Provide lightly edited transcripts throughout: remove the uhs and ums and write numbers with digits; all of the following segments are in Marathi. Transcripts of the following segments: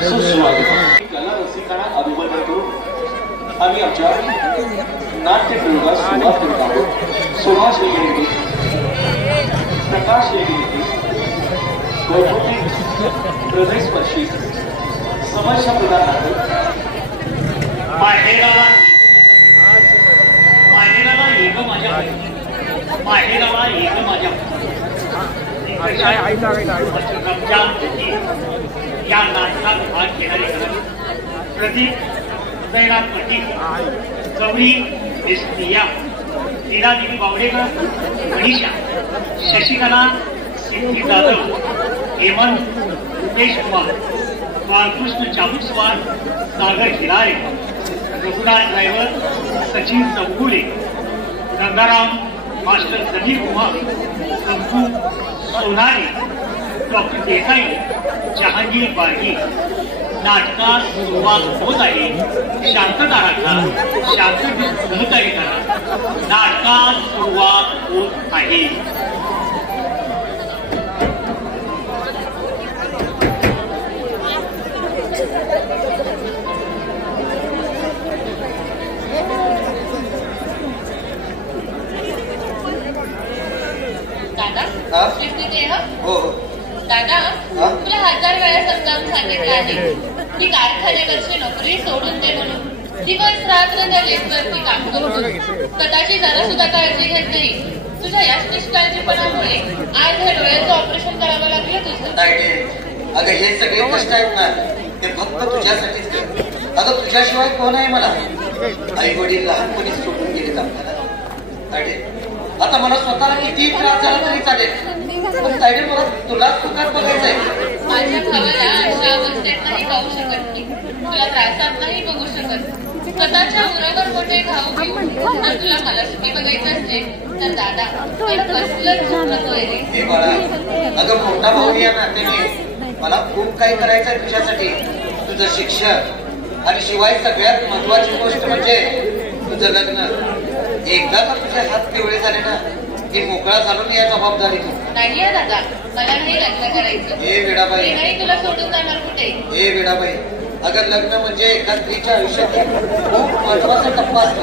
सुस्वागत कला रसिकांना अभिवादन करून आम्ही आमच्या नाट्य प्रयोगास सुरुवात करत आहोत। सुभाष हेगडे, प्रकाश हेगडे, कौटुंबिक हृदयस्पर्शी समस्या प्रदान नाटक माहेराला एक माझ्या या नाटकात भाग घेणारे Pradeep Jaynath Patil, Gauri Deshpriya, Leeladevi Bawadekar, Manisha, Shashikala Siddhi Jadhav, Hemant Rupesh Kumar, Balkrishna Chabukswar, Sagar Khilare, Raghunath driver, Sachin Chougule, Gangaram master Sameer Kumar, Shambhu Sonari, doctor Desai, Jahangir Bagi. नाटकास सुरुवात होत आहे। शांतता राखा, शांततेत सहकार्य करा। नाटकास सुरुवात होत आहे। दादा हो दादा, तुला 1000 वेळा समजावून सांगितलं आहे की कारखान्यावरची नोकरी सोडून दे म्हणून। दिवस रात्र त्या लेबवरती काम करतो, स्वतःची जरा सुद्धा काळजी घेत नाही। तुझ्या याच निष्काळजीपणामुळे आज हे डोळ्याचं ऑपरेशन करावं लागलं तुझं। अगं हे सगळे कष्ट आहेत ना, ते फक्त तुझ्यासाठीच कर। अगं तुझ्याशिवाय कोण आहे मला? आई वडील लहानपणी सोडून गेलेत आपल्याला। आता मला स्वतःला किती त्रास झाला तरी चालेल, पण तायडे मला तुलाच सुखात बघायचंय। माझ्या भावाला अशा अवस्थेत नाही पाहू शकत मी, तुला त्रासात नाही बघू शकत। स्वतःच्या उरावर मोठे घाव घेऊन जर तुला मला सुखी बघायचं असते तर दादा मला कसलं झोप नकोय रे। हे बाळा, अगं मोठा भाऊ या नात्याने मला खूप काही करायचंय तुझ्यासाठी। तुझं शिक्षण आणि शिवाय सगळ्यात महत्वाची गोष्ट म्हणजे तुझं लग्न। एकदा का तुझे हात पिवळे झाले ना की मोकळा झालो या जबाबदारी नाही आहे दादा, मला नाही लग्न करायचं। हे वेडाबाई, नाही तुला सोडून जाणार कुठे? हे वेडाबाई, अगं लग्न म्हणजे एका स्त्रीच्या आयुष्यात खूप महत्वाचा टप्पा असतो।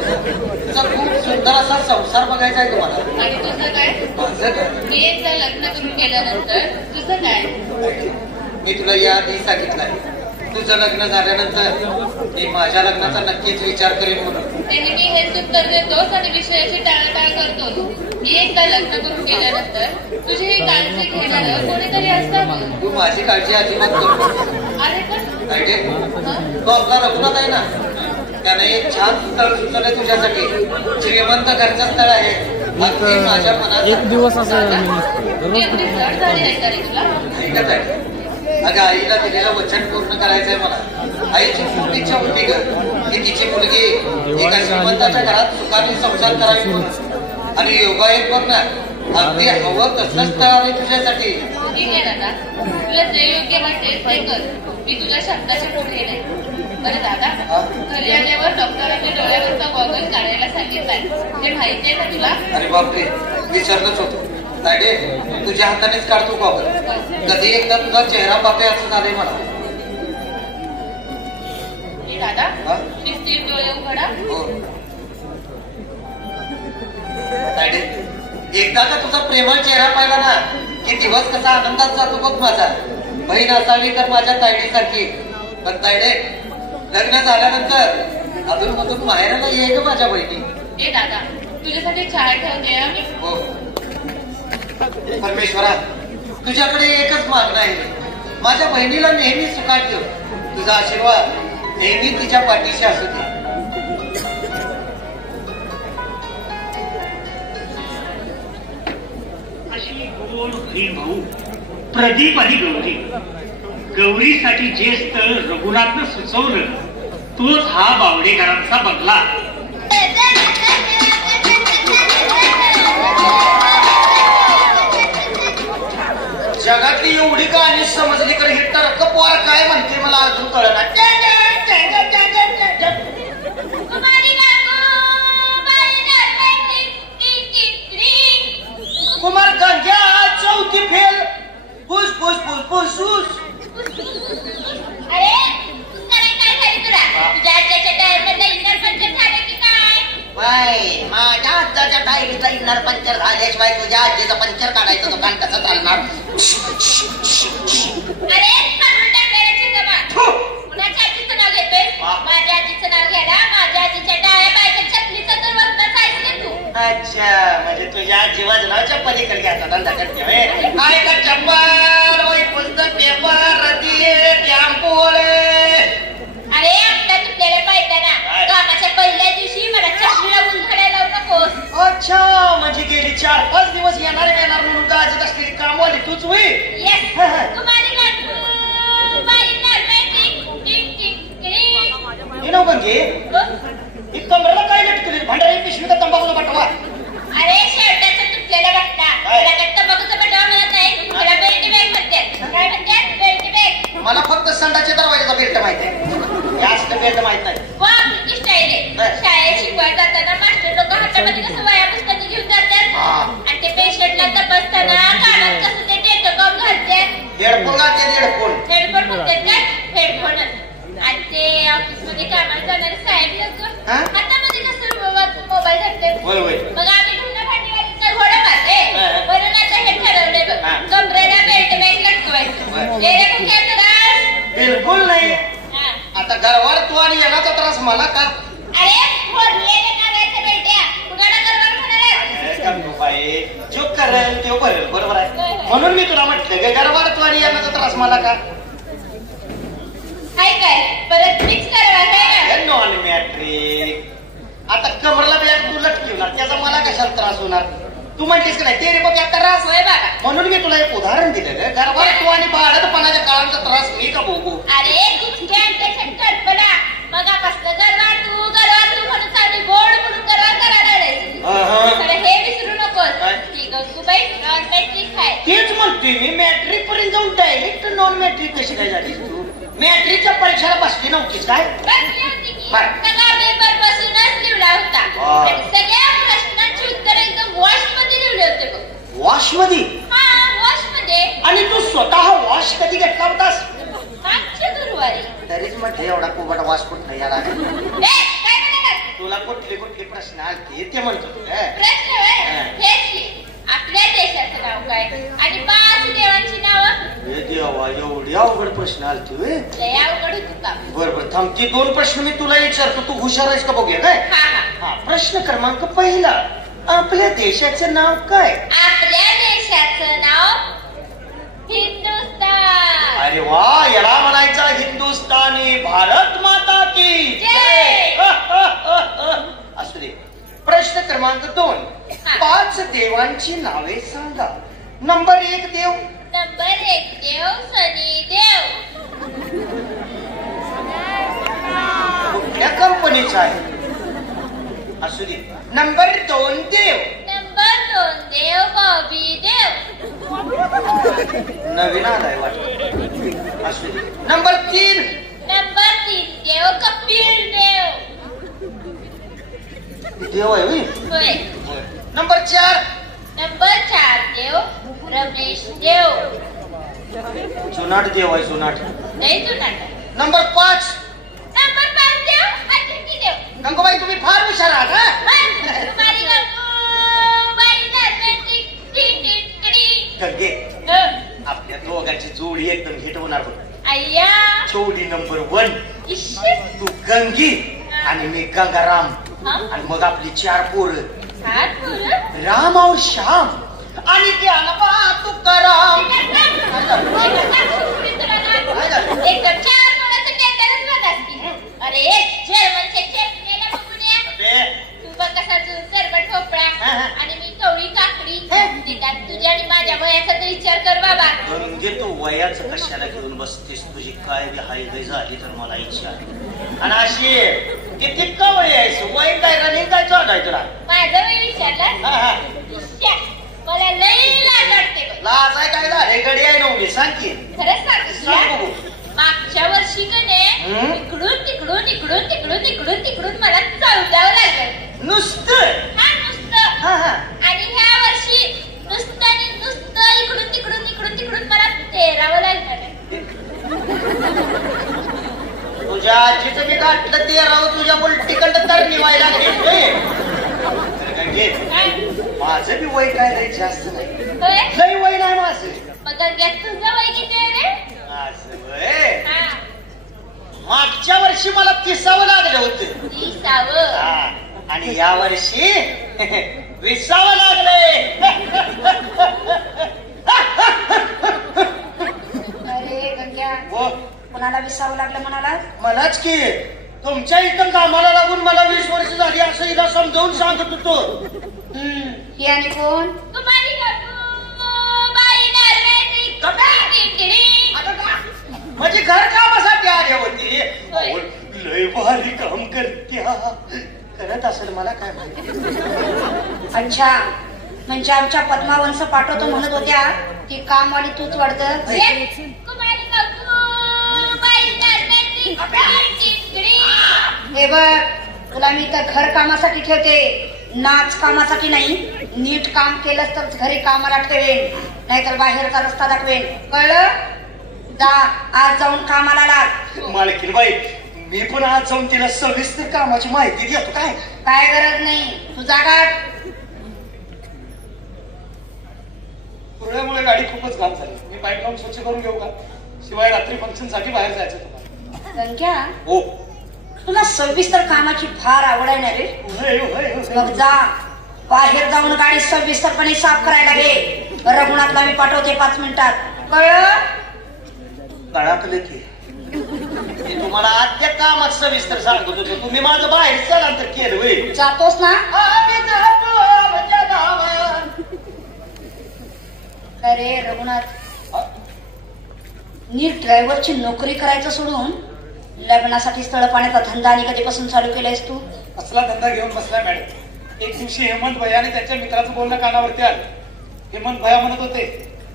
तुझा खूप सुंदर असा संसार बघायचा आहे तुम्हाला। आणि तुझं काय? माझं काय? मी एकदा लग्न करून गेल्यानंतर तुझं काय? मी तुला याआधी सांगितलंय, तुझं लग्न झाल्यानंतर मी माझ्या लग्नाचा नक्कीच विचार करेन म्हणून। नेहमी हेच उत्तर देतोस आणि विषयाची टाळाटाळ करतोस। मी एकदा लग्न करून गेल्यानंतर तुझी ही काळजी घेणार कोणीतरी असतं। तू माझी काळजी अजिबात करू अरे पण तो आपला रघुनाथ आहे ना, त्याने एक छान स्थळ सुचवलंय तुझ्यासाठी। श्रीमंत घरचं स्थळ आहे, अगदी माझ्या मनात। एक दिवस असं अगं आईला दिलेलं वचन पूर्ण करायचंय मला। आईची खूप इच्छा होती ग की तिची मुलगी एका श्रीमंताच्या घरात सुखाने संसार करावी म्हणून। आणि योगायोग बघ ना, अगदी हवं तसंच स्थळ आहे तुझ्यासाठी। ठीक आहे दादा, तुला जे योग्य वाटेल ते कर, मी तुझ्या शब्दाच्या पुढे नाही। बरं दादा, घरी आल्यावर डॉक्टरांनी डोळ्यावरचा गॉगल काढायला सांगितलाय, ते माहिती आहे ना तुला? अरे बापरे, विचारलंच होतो। तायडे, तुझ्या हातानेच काढतो गॉगल। कधी एकदा तुझा चेहरा पाहते असं झालंय मला। दादा स्थिर डोळे उघडा। हो तायडे, एकदा का तुझा प्रेमळ चेहरा पाहिला ना की दिवस कसा आनंदात जातो बघ माझा। बहीण असावी तर माझ्या तायडीसारखी। पण तायडे, लग्न झाल्यानंतर अजून मधून माहेराला ये ग माझ्या बहिणी। ए दादा, तुझ्यासाठी चहा ठेवते आम्ही। हो परमेश्वरा, तुझ्याकडे एकच मागणं आहे, माझ्या बहिणीला नेहमी सुखात ठेव। तुझा आशीर्वाद नेहमी तिच्या पाठीशी असू दे। अशी गोड बहीण भाऊ प्रदीप आणि गौरी। गौरीसाठी जे स्थळ रघुनाथनं सुचवलं तोच हा बावडेकरांचा बंगला। जगातली एवढी कहाणी समजली तर हे टरक पोर काय म्हणते मला अजून कळणार। कुमार गंजा चौथी फेल फुस फुस फुस फुस फुस। अरे आजच्या टायरीचा इंधन पंक्चर झाल्याशिवाय तुझ्या आजीचं पंक्चर काढायचं दुकान कसं चालणार? अरे सांगून टाकलेल्याची जमा कुणाच्या आजीचं नाव घेतोय? माझ्या आजीचं नाव घ्यायला माझ्या आजीच्या डाव्या पायाच्या चपलीचं तर वजनच आहेस तू. अच्छा, म्हणजे तुझ्या आजी वजनाच्या पलीकडे घ्यायचा धंदा करते होय? आहे का चप्पल वही पुस्तक पेपर रद्दी टॅम्पो अरे आपल्या तुटलेल्या पायताना कामाच्या पहिल्या दिवशी मला चपलीला उलथड्या लावू नकोस. अच्छा, म्हणजे गेली 4-5 दिवस येणार म्हणून गाजत असलेली कामवाली तूच होई? येस, तुम्हाला गंगे कमरेला काय लटकली? भांडारी पिशवी का तंबाखूचा बटवा? अरे शर्टाचा तुटलेला बट्टा. तुला काय तंबाखूचा बटवा म्हणत नाही, तुला बेल्ट बॅग म्हणतात. काय म्हणतात? Belt bag. मला फक्त संडाच्या दरवाजाचा बेल्ट माहित आहे, जास्त बेल्ट माहित नाही. वा, किती स्टाईल आहे. शाळेत शिकवायला जाताना मास्टर लोक हातामध्ये कसं वया पुस्तकं घेऊन जातात आणि ते पेशंटला तपासताना कानात कसं ते टेटोकॉम घालतात. हेडफोन घालते, हेडफोन हेडफोन म्हणतात काय? हेडफोनच. आणि ते ऑफिसमध्ये कामाला जाणारे साहेब लोक हातामध्ये कसं मोबाईल धरतात. मग आम्ही धुणं भांडीवालीचा घोडा मारते म्हणून आता हे ठरवलंय बघ, कमरेला बेल्ट बॅग लटकवायचं. बिलकुल नाही. आता गरवार तू आणि येण्याचा त्रास मला का? अरे फोडलेले नागायचं बेल्ट्या कुणाला गरवार म्हणाला? जो करेल तो करेल, बरोबर आहे. म्हणून मी तुला म्हटलं गरवार तू आणि येण्याचा त्रास मला का? हाय काय परत मिक्स करावा काय ना? Non matric. आता कमरला बॅग तू लटकवणार, त्याचा मला कशाला त्रास होणार? तू म्हटलीस का नाही ते रे बघ त्रास होय बाबा. म्हणून मी तुला एक उदाहरण दिलेलं. गरवार तू आणि बाळातपणाच्या काळाचा त्रास मी का भोगू? अरे गुचक्या त्याच्यात कल्पना मगापासून गरवार तू म्हणून चालू गोड म्हणून गरवार करायला लागायचं. तर हे विसरू नकोस की गंगूबाई नॉन मॅट्रिक आहे. तेच म्हणतोय मी, मॅट्रिक पर्यंत जाऊन डायरेक्ट नॉन मॅट्रिक कशी काय झालीस तू? मॅट्रिकच्या परीक्षेला बसली नव्हतीस काय? बसली होती की सगळा पेपर बसूनच लिहिला होता आणि सगळ्या प्रश्नांची उत्तर एकदम वॉश मध्ये लिहिले होते बघ. वॉश मध्ये? हा, वॉश मध्ये. आणि तू स्वतः वॉश कधी घेतला होतास? मागच्या गुरुवारी. तरीच म्हटलं एवढा कोबट वॉश कुठं याला काय म्हणतात? तुला कुठले प्रश्न आलते ते म्हणतो तू काय? प्रश्न हेच की आपल्या देशाचं नाव काय आणि 5 देवांची नावं. देवा, एवढी अवघड प्रश्न आलते होय? लय अवघड होतं का? बरोबर, थांब. ते 2 प्रश्न मी तुला विचारतो, तू हुशार आहेस का बघूया काय? हा. प्रश्न क्रमांक 1, आपल्या देशाचं नाव काय? आपल्या देशाचं नाव हिंदुस्तान. अरे वा, याला म्हणायचा हिंदुस्तानी. भारत माता की जय. असू दे. प्रश्न क्रमांक 2, 5 देवांची नावे सांगा. नंबर 1 देव. नंबर 1 देव शनिदेव. कुठल्या कंपनीचा आहे? असू दे. नंबर 2 देव. नंबर 2 देव बॉबी देव. नवीन आलाय वाटत. असू दे. नंबर 3. नंबर 3 देव कपिल देव. देव आहे होय. नंबर 4. नंबर 4 देव रमेश देव. जुनाट देव आहे, जुनाट. नाही जुनाट. नंबर 5. नंबर 5 देव अतिथी देव. गंगूबाई तुम्ही फार हुशार आहात हा? तुम्हारी गंगूबाई गंगे, आपल्या दोघांची जोडी एकदम हिट होणार बघ. अय्या जोडी नंबर 1. तू गंगी आणि मी गंगाराम. आणि मग आपली 4 पोरं, राम और श्याम आणि ज्ञानबा तुकाराम. एकदम 4 मुलाचं टेंडरच बघ असती. अरे जर्मनचे चेपलेला बघून या. तू बघ कसा सरबट ठोपळा आणि मी कवळी काकडी. तुझ्या आणि माझ्या वयाचा तर विचार कर बाबा. म्हणजे तू वयाचं कशाला घेऊन बसतेस? तुझी काय हाय गय झाली तर मला इच्छा आहे. आणि अशी किती का वय आहेस? वय काय रनिंग काय चालू आहे तुला? माझा वय विचारला मला लई लाज वाटते. लाज आहे काय झाले? गडी आहे ना मी सांग की. खरंच सांग. मागच्या वर्षी कने इकडून तिकडून इकडून तिकडून इकडून तिकडून मला चौदावं लागलं नुसतं. हा नुसतं. आणि ह्या वर्षी नुसतं आणि नुसतं इकडून तिकडून इकडून तिकडून मला 13वं लागणार. तुझ्या आजीचं मी गाठलं 13, तुझ्या उलटीकडं तर निवायला लागले. माझं बी वय काय लय जास्त नाही, होय? लय वय नाही माझं. मग गंग्यात तुझं वय किती आहे रे? माझं वय हा, मागच्या वर्षी मला 30 लागलं होतं 30. आणि या वर्षी 20 लागले. अरे गंग्या, हो, कुणाला विसावं लागलं म्हणाला? मलाच की. तुमच्या इथं कामाला लागून मला 20 वर्ष झाली असं हिला समजावून सांगत होतो. ही आणि कोण? तुम्हाला बाई नरवेची टिंगटिंग. आता का? म्हणजे घर कामासाठी आले होते. अहो, लय भारी काम करत्या. करत असेल मला काय माहिती. अच्छा, म्हणजे आमच्या पद्मावंश पाठवतो म्हणत होत्या ती काम आणि तूच वाढतं. हे बघ, तुला मी तर घर कामासाठी ठेवते, नाच कामासाठी नाही. नीट काम केलंस तर घरी कामाला ठेवेन, नाहीतर बाहेरचा रस्ता दाखवेन. कळलं? जा, आज जाऊन कामाला लाग. मालकीन बाई, मी पण आज जाऊन तिला सविस्तर कामाची माहिती देतो. काय काय गरज नाही, तू जागात. पुरळ्यामुळे गाडी खूपच घाण झाली. मी पाईप लावून स्वच्छ करून घेऊ का? शिवाय रात्री फंक्शन साठी बाहेर जायचं तुम्हाला. संख्या, हो, तुला सविस्तर कामाची फार आवड आहे ना रे? होय, होय, होय. मग जा, बाहेर जाऊन गाडी सविस्तरपणे साफ करायला घे. रघुनाथला मी पाठवते 5 मिनिटात. कळलं? तळाकले की मी तुम्हाला आद्या कामात सविस्तर सांगत होतो. तुम्ही माझं बाहेर स्थलांतर केलं होय. जातोस ना? आम्ही जातो आमच्या गावात. अरे रघुनाथ, नीट ड्रायव्हरची नोकरी करायचं सोडून लग्नासाठी स्थळ पाण्याचा धंदा आणि कधीपासून चालू केलायस तू? असला धंदा घेऊन बसलाय मॅडम. एक दिवशी हेमंत भैयाने त्यांच्या मित्राचं बोलणं कानावरती आलं. हेमंत भैया म्हणत होते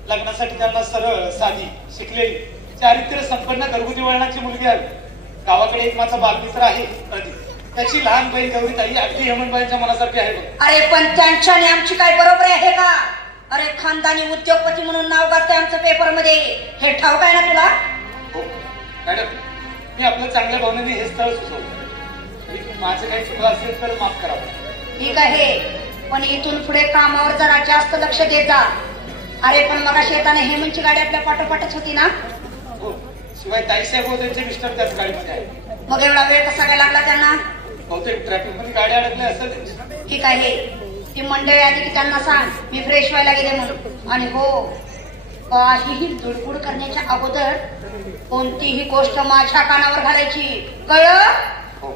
लग्नासाठी त्यांना सरळ, साधी, शिकलेली, चारित्र्य संपन्न घरगुती वळणाची मुलगी आली. गावाकडे एक माझा बालमित्र आहे प्रदीप. त्याची लहान बहीण गौरीताई अगदी हेमंत भैयांच्या मनासारखी आहे बघ. अरे पण त्यांच्या आणि आमची काय बरोबर आहे का? अरे खानदानी उद्योगपती म्हणून नाव गाजते आमचं पेपर मध्ये, हे ठाऊक आहे ना तुला? हो मॅडम, मी आपल्या चांगल्या भावनेने हे स्थळ सुचवलं. माझं काही चुकलं असेल तर माफ करावं. ठीक आहे, पण इथून पुढे कामावर जरा जास्त लक्ष देत जा. अरे पण मगाशी येताना हेमंतची गाडी आपल्या पाठोपाठच होती ना? हो, शिवाय ताईसाहेब हो त्यांचे मिस्टर त्याच गाडीमध्ये आहे. मग एवढा वेळ कसा काय लागला त्यांना? बहुतेक ट्रॅफिक मध्ये गाडी अडकली असेल. ठीक आहे, ती मंडळी आली की त्यांना सांग मी फ्रेश व्हायला गेले म्हणून. आणि हो, काहीही दुडबुड करण्याच्या अगोदर कोणतीही गोष्ट माझ्या कानावर घालायची. कळलं? हो,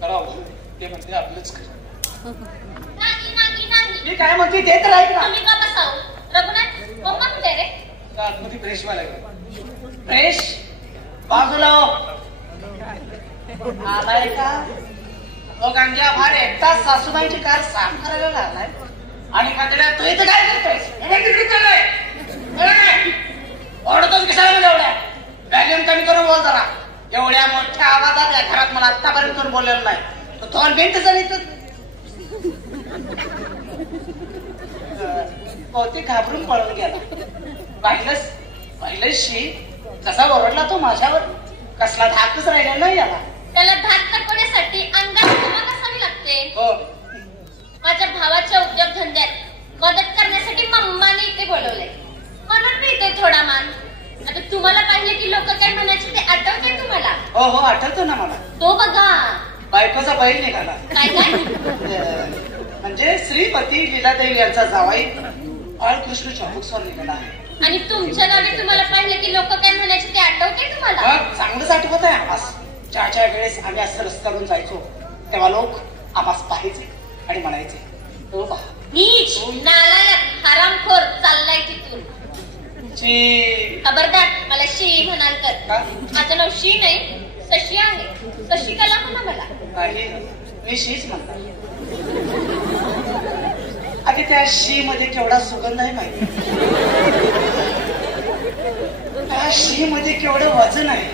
करावं ते म्हणते आपलंच कर. नाही नाही नाही, मी काय म्हणते ते तर ऐक ना. तुम्ही का बसाव? रघुनाथ, मम्मा कुठे रे? का आतमध्ये फ्रेश व्हायला गेलं. फ्रेश बाजूला हो. आलाय का? तो गांजा फार एकटा सासूबाईची कार साफ करायला लागलाय आणि खात्याला तू इथं काय करतोय? ओढतोच कशाला म्हणजे एवढ्या? व्हॅल्यूम कमी करून बोल जरा. एवढ्या मोठ्या आवाजात या घरात मला आतापर्यंत कोण बोललेलं नाही. तो 2 मिनिट जरी बहुतेक घाबरून पळून गेला. पाहिलंशी कसा ओरडला तो माझ्यावर. कसला धाकच राहिला नाही याला. त्याला धाक दाखवण्यासाठी अंगात धमक असावी लागते. हो, माझ्या भावाच्या उद्योगधंद्यात मदत करण्यासाठी मम्माने इथे बोलवलंय, म्हणून मी इथे थोडा मान. आता तुम्हाला पाहिजे की लोक काय म्हणायचे ते आठवते तुम्हाला? हो हो, आठवतो ना मला. तो बघा बायकोचा बैल निघाला. काय काय. म्हणजे श्रीपती लीलादेवी यांचा जावाई बाळकृष्ण चाबुकस्वार निघाला आहे. आणि तुमच्या गावी तुम्हाला पाहिजे की लोक काय म्हणायचे ते आठवते तुम्हाला? मग चांगलंच आठवत आहे आम्हास. ज्या वेळेस आम्ही असं रस्त्यावरून जायचो तेव्हा लोक आम्हास पाहायचे आणि म्हणायचे तो पहा. नीच, नालायक, हरामखोर चाललाय तिथून. खबरदार मला शी म्हणाल तर. माझं नाव शी नाही, शशी आहे. शशिकला म्हणा मला. नाही, मी शीच म्हणतात. अगे त्या शी मध्ये केवढा सुगंध आहे माहिती? त्या शी मध्ये केवढं वजन आहे.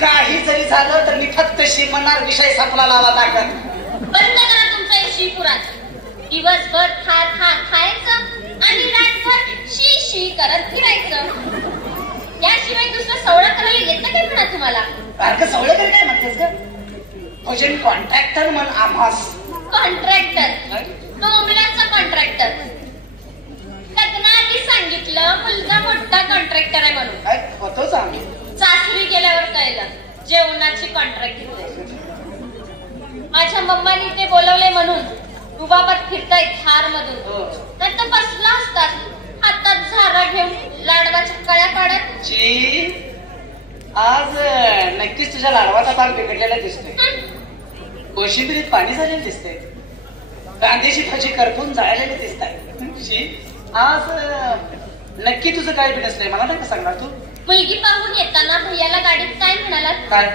काही जरी झालं तर मी फक्त शी म्हणणार, विषय संपला लावा ताकद. बंद करा तुमचं हे शी पुराण. दिवसभर खा खा खायचं आणि रातभर शी शी करत फिरायचं. याशिवाय दुसरं सवळं करायला येतं काय म्हणा तुम्हाला? सारखं सवळं तरी काय म्हणतेस ग? भोजन कॉन्ट्रॅक्टर म्हण आम्हास. Contractor, डोंबल्याचा contractor. लग्नाआधी सांगितलं मुलगा मोठा कॉन्ट्रॅक्टर आहे म्हणून. काय होतोच आम्ही. सासरी गेल्यावर कळलं जेवणाची कॉन्ट्रॅक्ट घेतले. माझ्या मम्मानी ते बोलवले म्हणून रुबाबात फिरताय थार मधून. नाही तर बसला असतात हातात झारा घेऊन लाडवाच्या कळ्या काढत. आज नक्कीच तुझ्या लाडवाचा पाक बिघडलेला दिसतोय. कोशिंबिरीत पाणी झालेलं दिसतंय. कांद्याची भाजी करपून जाळलेली दिसत आहे. आज नक्की तुझं काय बिनसलंय मला नाही का सांगणार तू? मुलगी पाहून येताना भैयाला गाडीत काय म्हणालात? काय?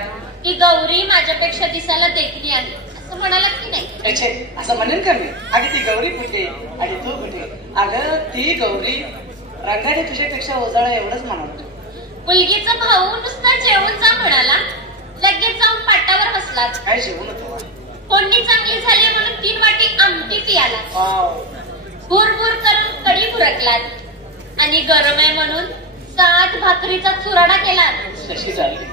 की गौरी माझ्यापेक्षा दिसायला देखणी आहे असं म्हणालात की नाही? असं म्हणेन का मी? अगं ती गौरी कुठे आणि तू कुठे? अगं ती गौरी रंगाने तुझ्यापेक्षा ओजाळा एवढंच म्हणाल. मुलगीचा भाऊ नुसता जेवून जा म्हणाला, लगेच जाऊन पाटावर बसला. काय जेवण होतं? फोडणी चांगली झाली म्हणून 3 वाटी आमटी पियाला. भुरभुर करून कढी भुरकलात आणि गरम आहे म्हणून 7 भाकरीचा चुराडा केला. कशी झाली?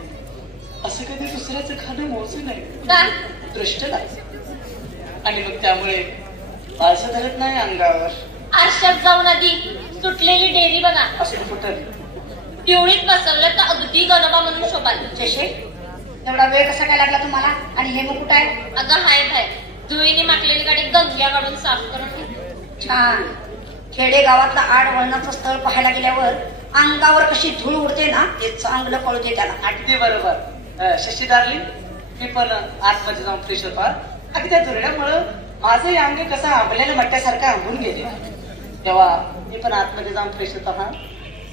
असं कधी दुसऱ्याचं खाणं मोजून नाही का? दृष्ट लागते आणि मग त्यामुळे असं धरत नाही अंगावर. आरशात जाऊन आधी सुटलेली डेअरी बघा. असं फुटत पिवळीत बसवलं तर अगदी गणोबा म्हणून शोभाल. शशे, एवढा वेळ कसा काय लागला तुम्हाला? आणि हे मग कुठं आहे? अगं हाय बाहेर धुळीने माकलेली गाडी गंग्या काढून साफ करून. छान. खेडेगावातलं आड वळणाचं स्थळ पाहायला गेल्यावर अंगावर कशी धूळ उडते ना हे चांगलं कळते त्याला. अगदी बरोबर. शशी डार्लिंग, मी पण आतमध्ये जाऊन फ्रेश होतो. अगदी त्या धुरड्यामुळं माझंही अंग कसं आंबलेलं मट्ट्यासारखं आंबून गेले. तेव्हा मी पण आतमध्ये जाऊन फ्रेश होतो. हा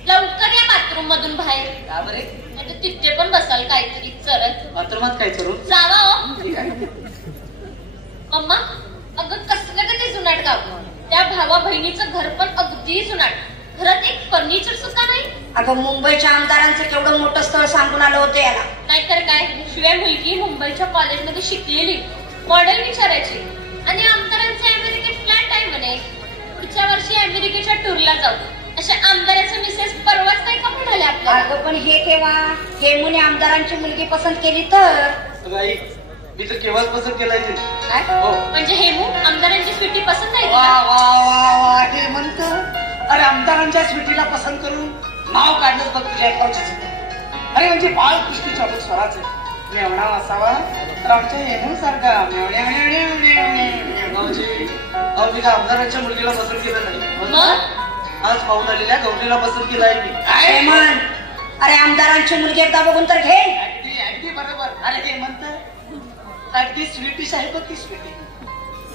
लवकर या बाथरूम मधून बाहेर. का बरे? नाही तिथे पण बसाल काहीतरी चरत. बाथरूमात काय करू? जावा हो. ठीक आहे. मम्मा, अगं कसलं का ते जुनाट गाव. त्या भावा बहिणीचं घर पण अगदी जुनाट. घरात एक फर्निचर सुद्धा नाही. अगं मुंबईच्या आमदारांचं केवढं मोठं स्थळ सांगून आलं होतं याला. नाहीतर काय. शिवाय मुलगी मुंबईच्या कॉलेजमध्ये शिकलेली, मॉडेल विचारायची आणि आमदारांचे अमेरिकेत फ्लॅट आहे म्हणे. पुढच्या वर्षी अमेरिकेच्या टूरला जाऊ अशा आमदाराचं मिसेस परवाच नाही का म्हणाले आपल्याला. अगं पण हे केव्हा? हे मुने आमदारांची मुलगी पसंत केली तर? मी तर केव्हाच पसंत केलाय ते. हो. म्हणजे हेमू आमदारांची स्वीटी पसंत आहे वा तुला? वा वा वा हे म्हणतो. अरे आमदारांच्या स्वीटीला पसंत करून नाव काढलंच बघ तुझ्या गावचीच. अरे म्हणजे बाळकृष्ण चालू स्वराचं मेवणा असावा तर आमच्या हेमू सारखा मेवण्या मी का आमदारांच्या मुलगीला पसंत केलं नाही. मग आज पाहून आलेल्या गौरीला पसंत केलाय मी. काय म्हण? अरे आमदारांची मुलगी एकदा बघून तर घे. अगदी अगदी बरोबर. अरे हे म्हणत अगदी स्वीटिश आहे बघ ती स्वीटी.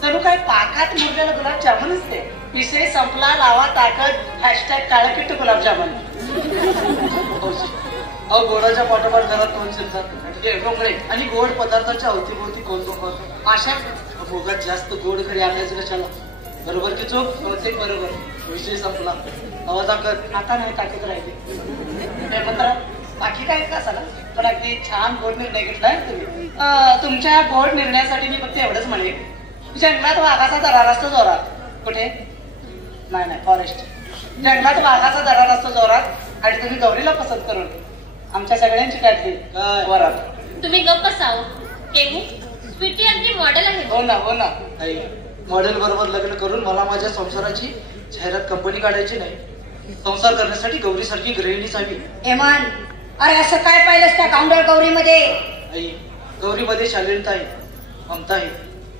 जणू काय पाकात मुरलेलं गुलाबजामुनच ते. विषय संपला, लावा ताकद, हॅशटॅग काळकिट्ट गुलाबजामुन. अहो गोडाच्या पाठोपाठ घरात दोन शिरतात डोंगरे आणि गोड पदार्थाच्या अवतीभोवती कोण लोक अशा भोगात जास्त गोड घरी आणायचं कशाला? बरोबर की चोख? बहुतेक बरोबर. विषय संपला, हवा ताकद. आता नाही ताकद राहिली. मात्र बाकी काय का झाला पण अगदी छान गोड निर्णय घेतलाय तुम्ही. तुमच्या गोड निर्णयासाठी मी फक्त एवढंच म्हणेन, जंगलात वाघाचा दरार असतो जोरात. कुठे? नाही फॉरेस्ट. जंगलात वाघाचा दरार असतो जोरात आणि तुम्ही गौरीला पसंत करून आमच्या सगळ्यांची काढली वरात. तुम्ही गप्प बसाव. हेमू स्वीटी अगदी मॉडेल आहे. हो ना मॉडेल बरोबर लग्न करून मला माझ्या संसाराची जाहिरात कंपनी काढायची नाही. संसार करण्यासाठी गौरी सारखी गृहिणीच हवी. हेमन, अरे असं काय पाहिलंस त्या काउंटर गौरीमध्ये? आई, गौरीमध्ये शालीनता आहे, ममता आहे,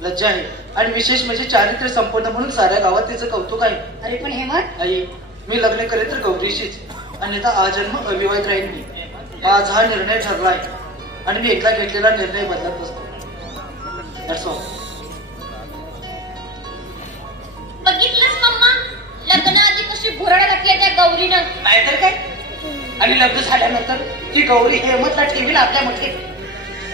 लज्जा आहे आणि विशेष म्हणजे चारित्र्य संपन्न म्हणून साऱ्या गावात तिचं कौतुक आहे. अरे पण हेमन, आई, मी लग्न करेन तर गौरीशीच, अन्यथा आजन्म अविवाहित राहीन मी. माझा हा निर्णय ठरला आहे आणि मी एकदा घेतलेला निर्णय बदलत नसतो. बघितलंस मम्मा, लग्नाआधी कशी भुरळ घातली त्या गौरीनं. नाहीतर काय. आणि लग्न झाल्यानंतर ती गौरी हेमतला ठेवील आपल्या म्हटली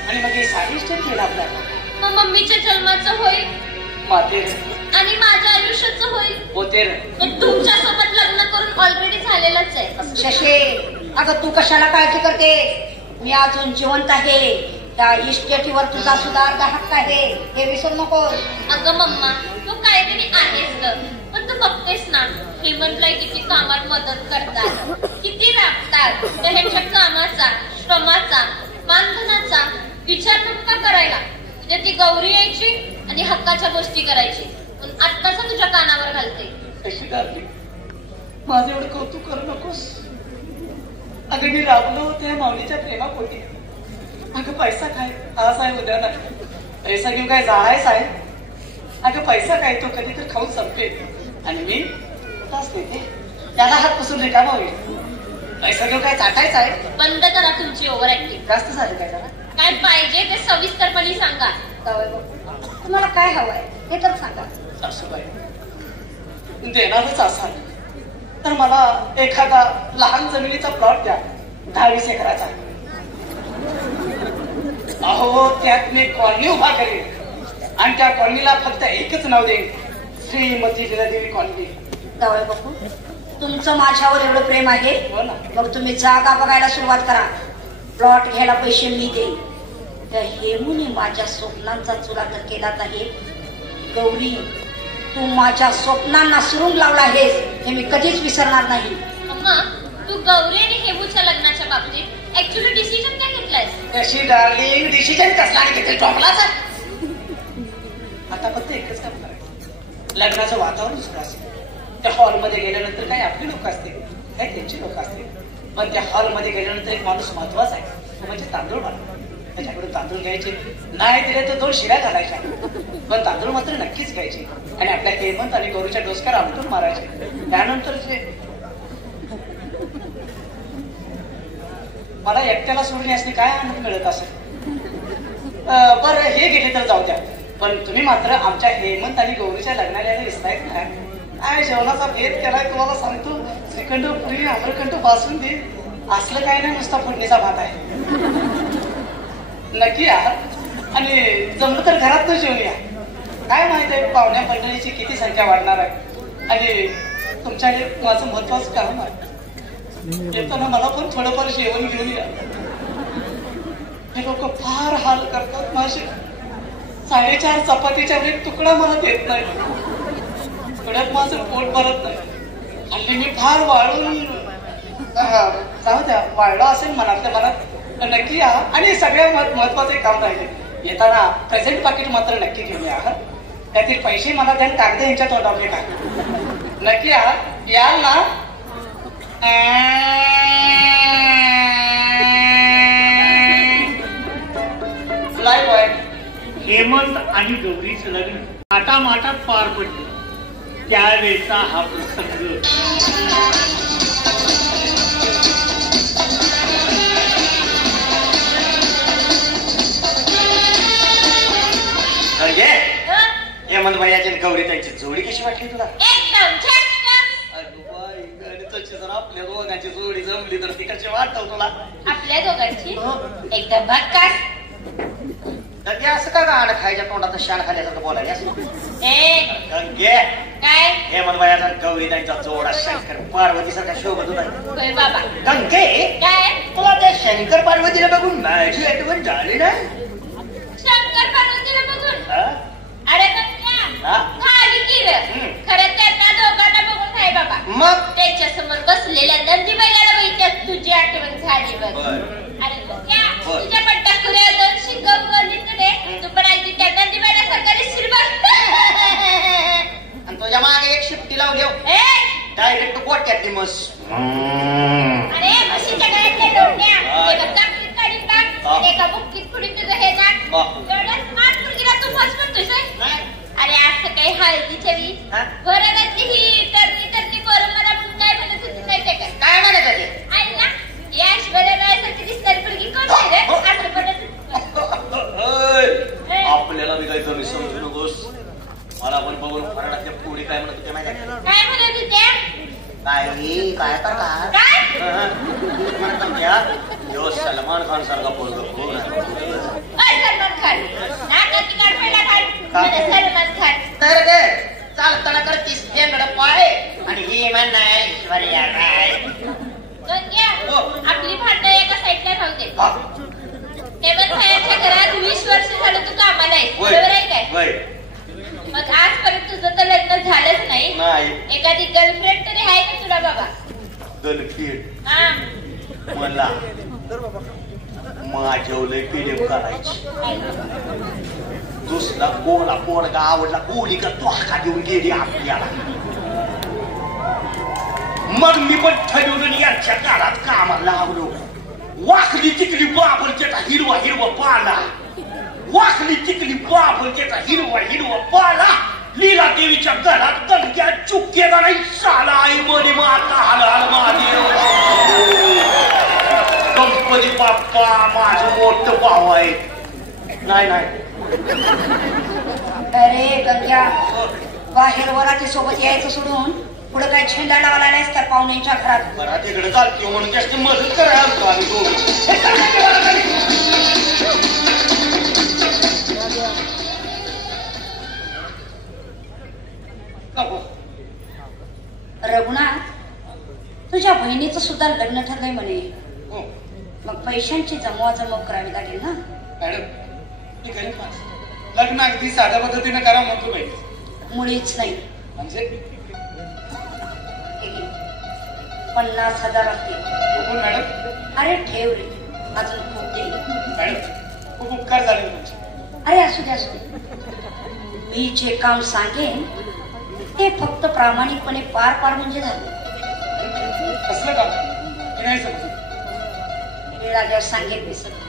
आणि मग हे साडीस्टर केलं आपल्याला. मग मम्मीच्या जन्माचं होईल मातेर आणि माझ्या आयुष्याचं होईल. होतेर. तुमच्या सोबत लग्न करून ऑलरेडी झालेलंच आहे. शशे, अगं तू कशाला काळजी करते? मी अजून जिवंत आहे. त्या इस्टेटीवर तुझा सुद्धा अर्धा हक्क आहे, हे विसरू नको. अगं मम्मा, तू काहीतरी आहेस ग, पण तू बघतेस ना हेमंतला किती कामात मदत करतात, किती राबतात. तर ह्यांच्या कामाचा, श्रमाचा, मानधनाचा विचार नको करायला. म्हणजे ती गौरी यायची आणि हक्काच्या गोष्टी करायची. पण आत्ताच तुझ्या कानावर घालते. कशी डार्लिंग, माझं एवढं कौतुक करू नकोस. अगं मी राबलो होते या माऊलीच्या प्रेमापोटी. अगं पैसा काय आज आहे उद्या नाही. पैसा घेऊन काय जाळायच आहे. अगं पैसा काय तो कधी तर खाऊन संपेल आणि मी तास देते त्याला हात पुसून रिकामा होईल. पैसा घेऊन काय चाटायचं आहे. बंद करा तुमची ओव्हर ऍक्टिंग. जास्त झालं काय जरा. काय पाहिजे ते सविस्तरपणे सांगा. तुम्हाला काय हवंय हे तर सांगा. सासूबाई, देणारच असाल तर मला एखादा लहान जमिनीचा प्लॉट द्या, 10-20 एकराचा. अहो त्यात मी कॉलनी उभा करेन आणि त्या कॉलनीला फक्त एकच नाव देईन, श्रीमती लीलादेवी कॉलनी. जावई बापू, तुमचं माझ्यावर एवढं प्रेम आहे, हो ना. मग तुम्ही जागा बघायला सुरुवात करा. प्लॉट घ्यायला पैसे मी देईन. त्या हेमूने माझ्या स्वप्नांचा चुरा तर केलाच आहे. गौरी, तू माझ्या स्वप्नांना सुरुंग लावला आहेस हे मी कधीच विसरणार नाही. अम्मा, तू गौरी आणि हेमूच्या लग्नाच्या बाबतीत ऍक्च्युअली डिसिजन काय घेतलायस? कशी डार्लिंग, डिसिजन कसला घेतलं टॉपलाचा. आता फक्त एकच काम करायचं, लग्नाचं वातावरण सुरू असेल. त्या हॉलमध्ये गेल्यानंतर काही आपली लोक असतील, काही त्यांची लोक असतील. पण त्या हॉलमध्ये गेल्यानंतर एक माणूस महत्वाचा आहे, तो म्हणजे तांदूळ मारा. त्याच्याकडून तांदूळ घ्यायचे, नाही दिले तर 2 शिऱ्या घालायच्या, पण तांदूळ मात्र नक्कीच घ्यायचे. आणि आपल्या हेमंत आणि गौरीच्या डोसक्यावर आमटून मारायचे. त्यानंतर जे मला एकट्याला सोडून असणे काय आनंद मिळत असेल. बरं हे गेले तर जाऊ द्या, पण तुम्ही मात्र आमच्या हेमंत आणि गौरीच्या लग्नाला दिसतायत ना. काय जेवणाचा भेद केलाय तुम्हाला सांगतो. श्रीखंड, पुरी, आम्रखंड, बासुंदी असलं काय नाही, नुसता फोडणीचा भात आहे. नक्की या आणि जमलं तर घरात जेवून या. काय माहित आहे पाहुण्या मंडळीची किती संख्या वाढणार आहे आणि तुमच्या माझं महत्वाचं काम आहे. येताना मला पण थोडंफार जेवण घेऊन या. हे लोक फार हाल करतात माझे. 4.5 चपातीच्या एक तुकडा मला देत नाही. तुकड्यात माझं पोट भरत नाही. हल्ली मी फार वाळून जाऊ द्या, वाढलं असेल मनातल्या मनात. नक्की या आणि सगळ्यात महत्वाचे काम राहिले, येताना प्रेझेंट पाकिट मात्र नक्की घेऊन या. त्यातील पैसे मला द्या, कागद यांच्या तोंडावले काय. नक्की याल ना. हेमंत आणि गौरीचं लग्न माटामाटात पार पडलं. त्यावेळेचा हा प्रसंग. हेमंत भैयाची गौरी त्यांची जोडी कशी वाटली तुला? एकदम छान. आपल्या दोघांची जोडी जमली तर ती कशी वाटत तुला? आपल्या दोघांची एकदम भक्कास. तर असं का गाणं खायच्या तोंडात शाण खाल्यासारखं बोलायला काय हेमंत भैयाचा गौरी त्यांचा जोडा शंकर पार्वती सारखा शोभत होता. बाबा गंगे, काय तुला त्या शंकर पार्वतीला बघून माझी आठवण झाली ना? शंकर पार्वतीला बघून? अरे खाली केलं खरं त्यांना दोघांना बघून आहे बाबा. मग त्यांच्या समोर बसलेल्या नंदीबाईला बघितल्यास तुझी आठवण झाली बघ. अरे तुझ्या पण टकुऱ्या 2 शिकवली तू पण आधी त्या नंदीबाईला सरकारी शिरबत. आणि तुझ्या मागे एक शिफ्टी लावली डायरेक्ट गोट्यातली मस. अरे म्हशीच्या गळ्यातले डोक्या एका चाकरीत काढून टाक, एका बुक्कीत पुढे तुझं हे टाक. एवढ्या स्मार्ट मुलगीला तू मस म्हणतोय. अरे असं काही हळदीच्या वी घरात ही तरणी पोरं मला काय म्हणत होती नाही ते काय म्हणत होते? आणि ना या ऐश्वर्या रायसारखी दिसणारी मुलगी कोण आहे रे? असं म्हणत आपल्याला मी काही कमी समजू नकोस. मला पण बघून फराडातल्या पोळी काय म्हणत होत्या माहिती आहे? काय म्हणत होत्या? काय तर काय सलमान खान सारखा पोरगा कोण आहे? सलमान खान नाकाची काढफेडा खान सलमान खान. तर गे चालताना करतीस हेंगड पाय आणि ही म्हणणं ऐश्वर्या राय. आपली भांडणं एका साईडला राहू दे. हेमंत भैयाच्या घरात 20 वर्ष झालं तू कामाला आहे, बरोबर आहे काय? मग आजपर्यंत तुझं तर लग्न झालंच नाही. एखादी गर्लफ्रेंड तरी आहे का तुला बाबा? गर्लफ्रेंड हा मला माझ्या लय पीडीएफ करायची. दुसरा कोला पोरगा आवडला कोली का तो हाका देऊन गेली आपल्याला. मग मी पण ठरवलं यांच्या काळात कामाला लावलो. वाकली चिकली बाबरचेटा हिरवा हिरवा पाला, वाकली चिकली बाबरचेटा हिरवा हिरवा पाला. लीला देवीच्या घरात दणक्या चुक्केला नाही साला आई मनी माता हल हल महादेव. गणपती बाप्पा माझं मोठं भाव आहे. नाही नाही अरे गंग्या, बाहेर वराती सोबत यायचं सोडून पुढे काय झेंडा लावायला नाहीस त्या पाहुण्यांच्या घरात. घरात इकडे चालते म्हणून जास्त मदत करायला आलतो आम्ही दोघं. रघुनाथ, तुझ्या बहिणीचं सुद्धा लग्न ठरलंय म्हणे. मग पैशांची जमवाजमव करावी लागेल ना. मॅडम मी गरीब माणसं, लग्न अगदी साध्या पद्धतीने करा म्हणतो बाई. मुळीच नाही. म्हणजे 50,000 असतील. मॅडम अरे ठेव रे, अजून खूप दे. मॅडम खूप उपकार झाले तुमचे. अरे असू दे असू दे. मी जे काम सांगेन ते फक्त प्रामाणिकपणे पार पाड म्हणजे झालं. कसलं काम हे नाही समजलं. वेळ आल्यावर सांगेन मी सगळं.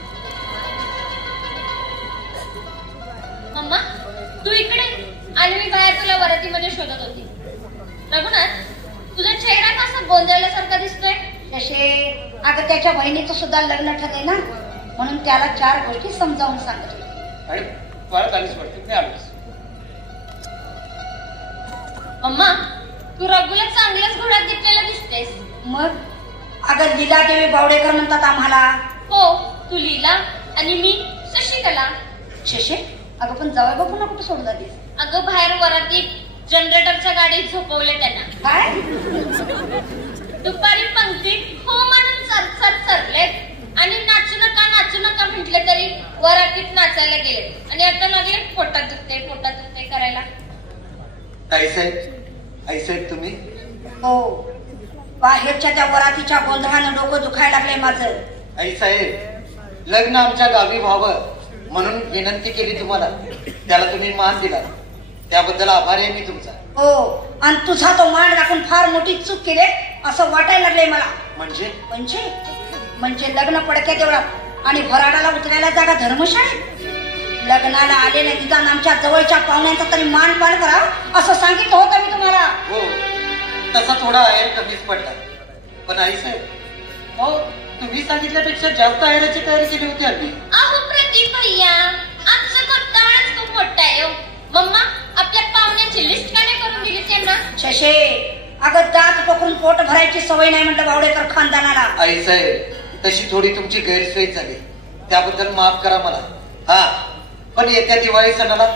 मम्मा तू इकडे आणि मी बाहेर तुला वरातीमध्ये शोधत होती. रघुनाथ, तुझा चेहरा कसा गोंधळल्यासारखा दिसतोय. तसे अगं त्याच्या बहिणीचं सुद्धा लग्न ठरलंय ना, म्हणून त्याला 4 गोष्टी समजावून सांगत होते. मॅडम परत आलीच वाटते. मी आलोच. मम्मा तू रघुला चांगल्याच घोड्यात घेतलेला दिसतेस. मग अगं लीला देवी बावडेकर म्हणतात आम्हाला. हो, तू लीला आणि मी शशिकला. शशे, अगं पण जवळ बघू ना कुठे सोडून जाते. अगं बाहेर वरातीत जनरेटरच्या गाडीत झोपवले त्यांना. काय दुपारी पंक्तीत हो म्हणून चरचर चरलेत आणि नाचू नका म्हटले तरी वरातीत नाचायला गेले आणि आता लागले पोटात दुखते करायला. आईसाहेब तुम्ही? हो, बाहेरच्या त्या वरातीच्या गोंधळानं डोकं दुखायला लागलंय माझं. आईसाहेब लग्न आमच्या गावी व्हावं म्हणून विनंती केली तुम्हाला, त्याला तुम्ही मान दिला, त्याबद्दल आभारी आहे मी तुमचा. हो, आणि तुझा तो मान राखून फार मोठी चूक केली असं वाटायला लागलंय मला. म्हणजे लग्न पडक्या देवळात आणि वराडाला उतरायला जागा धर्मशाळेत. लग्नाला आलेल्या निदान आमच्या जवळच्या पाहुण्यांचा तरी मान पान करा असं सांगितलं होतं मी तुम्हाला. हो, तसा थोडा आहेर कमीच पडला. पण आईसाहेब हो, तुम्ही सांगितल्यापेक्षा जास्त आहेराची तयारी केली होती आम्ही. अहो प्रदीप भैया, आमचा घोटाळाच खूप मोठा आहे. मम्मा आपल्या पाहुण्यांची लिस्ट काय करून दिली त्यांना. शशे, अगं दात पकडून पोट भरायची सवय नाही म्हटलं बावडेकर खानदानाला. आईसाहेब तशी थोडी तुमची गैरसोय झाली, त्याबद्दल माफ करा मला. हा, पण येत्या दिवाळी सणाला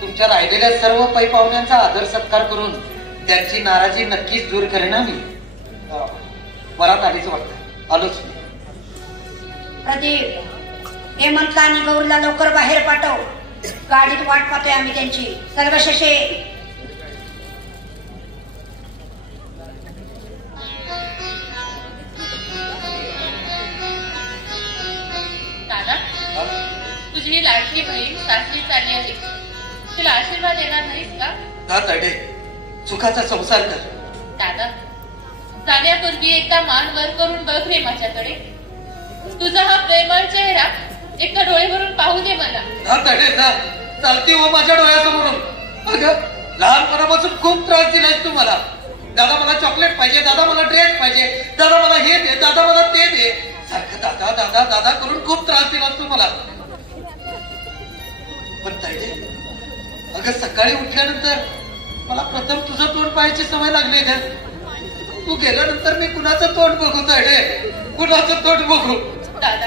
तुमच्या राहिलेल्या सर्व पै पाहुण्यांचा आदर सत्कार करून त्यांची नाराजी नक्कीच दूर करेन आम्ही. वरात आलीच वाटतं. आलोच. प्रदीप, हेमंतला आणि गौरीला लवकर बाहेर पाठव. गाडीत वाट पाहतोय आम्ही त्यांची. सर्व शशे. दादा, तुझी लाडकी बहीण सासरी चालली आहे. तुला आशीर्वाद देणार नाहीस का? ताडे, सुखाचा संसार कर. दादा, जाण्यापूर्वी एकदा मान वर करून बघ रे माझ्याकडे. तुझा हा प्रेमळ चेहरा एकदा डोळे भरून पाहू दे मला. चालती हो माझ्या डोळ्यासमोरून. अगं लहानपणापासून खूप त्रास दिलाय तू मला. दादा मला चॉकलेट पाहिजे, दादा मला ड्रेस पाहिजे, दादा मला हे दे, दादा मला ते दे. सारखं दादा दादा दादा करून खूप त्रास दिलास तू मला. पण ताईडे, अगं सकाळी उठल्यानंतर मला प्रथम तुझं तोंड पाहायची सवय लागली का? तू गेल्यानंतर मी कुणाचं तोंड बघू ताईडे, कुणाचं तोंड बघू? दादा,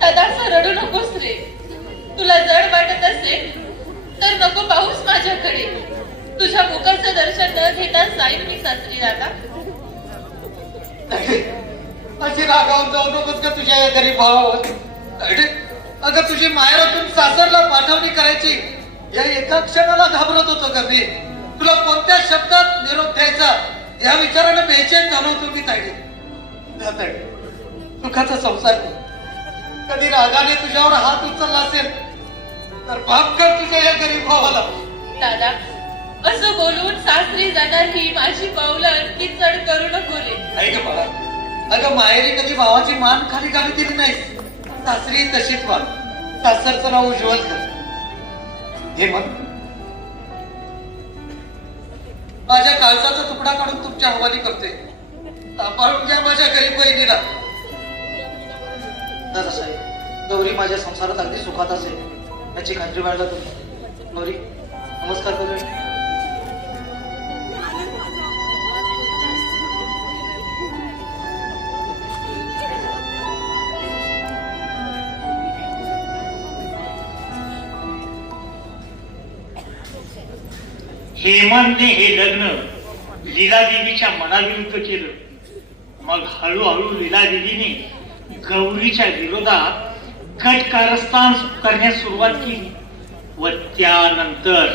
दादा असं रडू नकोस रे. तुला जड वाटत असेल तर नको पाहूस माझ्याकडे. तुझ्या मुखाचं दर्शन न घेता जाईल मी सासरी. दादा अशी रागावून जाऊ नकोस का तुझ्या या गरीब भावावर. अगं तुझी माहेरातून सासरला पाठवणी करायची या एका क्षणाला घाबरत होतो का मी. तुला कोणत्या शब्दात निरोप द्यायचा या विचाराने बेचैन झालो होतो मी. ताईडे, सुखाचा संसार कधी रागाने तुझ्यावर हात उचलला असेल तर माफ कर तुझ्या या गरीब भावाला. दादा असं बोलून सासरी जाणार ही माझी पावलं आणखी चढ करू नको रे. ऐक बाळा, अगं माहेरी कधी भावाची मान खाली घालू दिली नाही. सासरी तशीच वाग, सासरचं नाव उज्ज्वल कर. हे मग माझ्या काळजाचा तुकडा काढून तुमच्या हवाली करते. सांभाळून घ्या माझ्या गरीब बहिणीला. दादासाहेब, गौरी माझ्या संसारात अगदी सुखात असेल याची खात्री बाळगा तुम्ही. गौरी, नमस्कार करूया. हेमंतने हे लग्न लीला देवीच्या मनाविरुद्ध केलं. मग हळूहळू लीला देवीने गौरीच्या विरोधात कट कारस्थान करण्यास सुरुवात केली व त्यानंतर